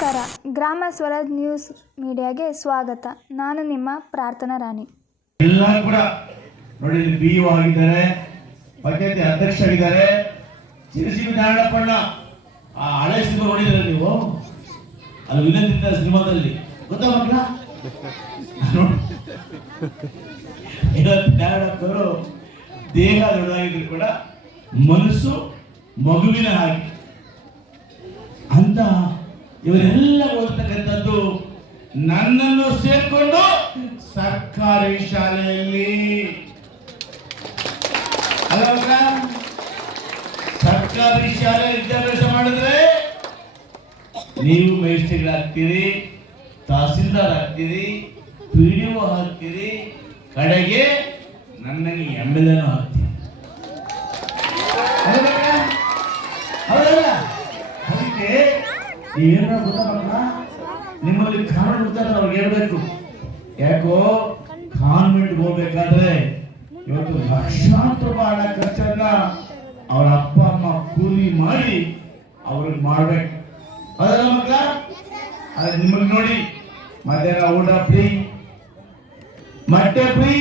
ನಮಸ್ಕಾರ. ಗ್ರಾಮ ಸ್ವರಾಜ್ ನ್ಯೂಸ್ ಮೀಡಿಯಾಗೆ ಸ್ವಾಗತ. ನಾನು ನಿಮ್ಮ ಪ್ರಾರ್ಥನಾ ರಾಣಿ. ಎಲ್ಲರೂ ಕೂಡ ನೋಡಿ, BO ಆಗಿದ್ದಾರೆ, ಪಂಚಾಯತಿ ಅಧ್ಯಕ್ಷರಾಗಿದ್ದಾರೆ. ಚಿರಸಿಬಿ ನಾರಾಯಣಪ್ಪಣ್ಣ ಆ ಹಳೆ ಸಿನಿಮಾ ನೋಡಿದ್ರೆ ನೀವು, ಅದು ವಿನಂತಿದ್ದ ಸಿನಿಮಾದಲ್ಲಿ ಗೊತ್ತಾ ಮಕ್ಕಳ? ನಾರಾಯಣಪ್ಪರು ದೇಹ ದೊಡ್ಡದಾಗಿದ್ರು ಕೂಡ ಮನಸ್ಸು ಮಗುವಿನ ಹಾಗೆ ಅಂತ ಇವರೆಲ್ಲ ಓದ್ತಕ್ಕಂಥದ್ದು ನನ್ನನ್ನು ಸೇರ್ಕೊಂಡು ಸರ್ಕಾರಿ ಶಾಲೆಯಲ್ಲಿ ಅಲ್ಲ, ಸರ್ಕಾರಿ ಶಾಲೆ ವಿದ್ಯಾಭ್ಯಾಸ ಮಾಡಿದ್ರೆ ನೀವು ಮೇಸ್ಟ್ರಿಗಳಾಗ್ತೀರಿ, ತಹಸೀಲ್ದಾರ್ ಆಗ್ತೀರಿ, PDO ಆಗ್ತೀರಿ, ಕಡೆಗೆ ನನಗೆ MLA ಆಗ್ತೀರಿ. ಹೌದಲ್ಲ? ಅದಕ್ಕೆ ಏನ ಗೊತ್ತಾಗಲ್ಲ, ನಿಮ್ಮಲ್ಲಿ ಕಾನೂನು ಗೊತ್ತಾಗ ಅವ್ರಿಗೆ ಹೇಳ್ಬೇಕು. ಯಾಕೋ ಕಾನ್ವೆಂಟ್ಗೆ ಹೋಗ್ಬೇಕಾದ್ರೆ ಇವತ್ತು ಲಕ್ಷಾಂತರ ರೂಪಾಯಿ ಹಣ ಖರ್ಚನ್ನ ಅವ್ರ ಅಪ್ಪ ಅಮ್ಮ ಕೂಲಿ ಮಾಡಿ ಅವ್ರಿಗೆ ಮಾಡ್ಬೇಕು. ಅದಲ್ಲ ಮಕ್ಕಳ? ಅದ್ ನಿಮಗ್ ನೋಡಿ, ಮಧ್ಯಾಹ್ನ ಊಟ ಫ್ರೀ, ಮೊಟ್ಟೆ ಫ್ರೀ,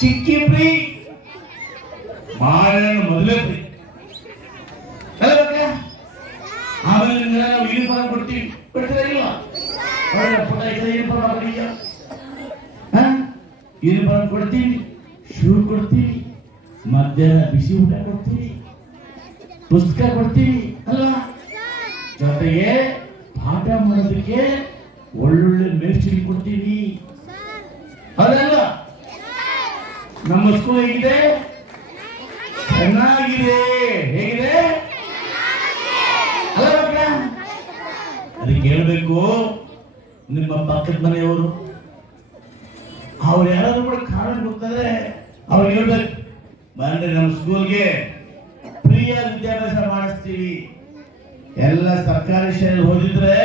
ಚಿಕ್ಕಿ ಫ್ರೀ, ಬಾಳೆಹಣ್ಣು ಮೊದಲೇ ಫ್ರೀ. ಆಮೇಲೆ ನಾವು ಯೂನಿಫಾರ್ಮ್ ಕೊಡ್ತೀವಿ, ಕೊಡ್ತೀರಾ ಇಲ್ಲ? ಯೂನಿಫಾರ್ಮ್ ಕೊಡ್ತೀವಿ, ಶೂ ಕೊಡ್ತೀವಿ, ಮಧ್ಯಾಹ್ನ ಬಿಸಿ ಊಟ ಕೊಡ್ತೀವಿ, ಪುಸ್ತಕ ಕೊಡ್ತೀವಿ ಅಲ್ಲ? ಜೊತೆಗೆ ಪಾಠ ಮಾಡೋದಕ್ಕೆ ಒಳ್ಳೊಳ್ಳೆ ಮೇಸ್ಟ್ರಿ ಕೊಡ್ತೀವಿ. ಅದಲ್ಲ, ನಮ್ಮ ಸ್ಕೂಲ್ ಹೇಗಿದೆ? ಚೆನ್ನಾಗಿದೆ. ಹೇಗಿದೆ? ಅಲ್ಲ ಮಕ್ಕಳ? ಅದಕ್ಕೆ ಹೇಳ್ಬೇಕು, ನಿಮ್ಮ ಪಕ್ಕದ ಮನೆಯವರು ಅವ್ರು ಯಾರಾದ್ರೂ ಕೂಡ ಕಾಲೇಜ್ ಹೋಗ್ತಾರೆ, ಅವ್ರಿಗೆ ಹೇಳ್ಬೇಕು, ಬಂದ್ರೆ ನಮ್ಮ ಸ್ಕೂಲ್ಗೆ ಫ್ರೀಯಾಗಿ ವಿದ್ಯಾಭ್ಯಾಸ ಮಾಡಿಸ್ತೀವಿ. ಎಲ್ಲ ಸರ್ಕಾರಿ ಶಾಲೆಯಲ್ಲಿ ಓದಿದ್ರೆ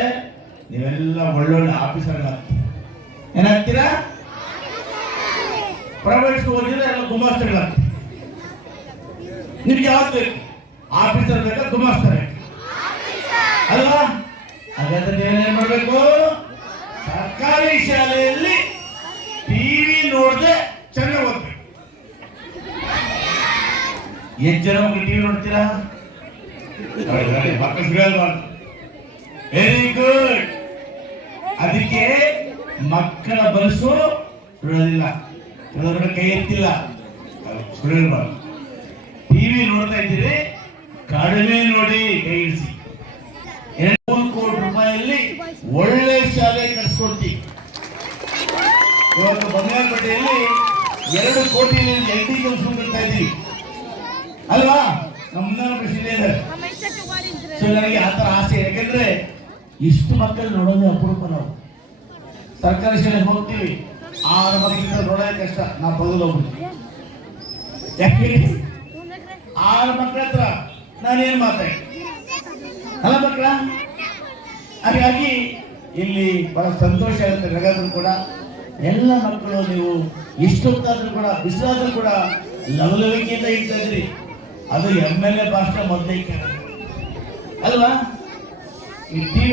ನೀವೆಲ್ಲ ಒಳ್ಳೊಳ್ಳೆ ಆಫೀಸರ್ಗಳಾಗ್ತೀರ. ಏನಾಗ್ತೀರಾ? ಪ್ರೈವೇಟ್ ಓದಿದ್ರೆ ಎಲ್ಲ ಗುಮಾಸ್ತಗಳಾಗ್ತೀರ. ನಿಮ್ಗೆ ಯಾವ್ದು ಬೇಕು? ಆಫೀಸರ್ ಬೇಕಾ, ಗುಮಾಸ್ತರ ಬೇಕಾ? ಅಲ್ವಾ? ಹಾಗಾದ್ರೆ ಏನೇನ್ ಮಾಡ್ಬೇಕು? ಸರ್ಕಾರಿ ಶಾಲೆಯಲ್ಲಿ TV ನೋಡದೆ ಚೆನ್ನಾಗಿ ಓದ್ಬೇಕು. ಎಷ್ಟು ಜನ TV ನೋಡ್ತೀರಾ? Very good. ಅದಕ್ಕೆ ಮಕ್ಕಳ ಮನಸ್ಸು ಸುಳ್ಳೋದಿಲ್ಲ, ಕೆಲವರ ಕೈ ಎತ್ತಿಲ್ಲ, ಸುಳ್ಳಬಾರ್ದು. TV ನೋಡ್ತಾ ಇದ್ದೀರಿ, ಕಡಿಮೆ ನೋಡಿ, ಕೈ ಇಳಿಸಿ. 2 ಕೋಟಿ ರೂಪಾಯಿಯಲ್ಲಿ ಒಳ್ಳೆ ಶಾಲೆ ಕಟ್ಸ್ಕೊಡ್ತೀವಿ. ಇವತ್ತು ಬಂಗಾರಪೇಟೆಯಲ್ಲಿ 2 ಕೋಟಿ LD ಕಟ್ತಾ ಇದ್ದೀವಿ ಅಲ್ವಾ? ನಮ್ಮ ಪ್ರಶ್ನೆ ಇದೆ. ಸೊ ನನಗೆ ಆ ಥರ ಆಸೆ, ಯಾಕೆಂದ್ರೆ ಇಷ್ಟು ಮಕ್ಕಳು ನೋಡೋದೇ ಅಪರೂಪ. ನಾವು ಸರ್ಕಾರಿ ಶಾಲೆಗೆ ಹೋಗ್ತೀವಿ, 6 ಮಕ್ಕಳಿಂದ ನೋಡೋದೇ ಕಷ್ಟ. ನಾವು ಬದಲು ಹೋಗ್ಬಿಡ್ತೀವಿ. ಯಾಕೆ? 6 ಮಕ್ಕಳ ಹತ್ರ ನಾನೇನು ಮಾತಾಡಿ ಅಲ್ಲ ಮಕ್ಕಳ? ಹಾಗಾಗಿ ಇಲ್ಲಿ ಬಹಳ ಸಂತೋಷ ಆಗುತ್ತೆ. ನಗಾದ್ರೂ ಕೂಡ ಎಲ್ಲ ಮಕ್ಕಳು ನೀವು ಇಷ್ಟೊತ್ತಾದ್ರೂ ಕೂಡ, ಬಿಸಿಲಾದ್ರೂ ಕೂಡ ಲವಲವಿಕೆಯಿಂದ ಇಡ್ತಾ ಇದ್ರಿ. ಅದು MLA ಭಾಷಣ ಮೊದಲೇ ಅಲ್ವಾ? ಈ TV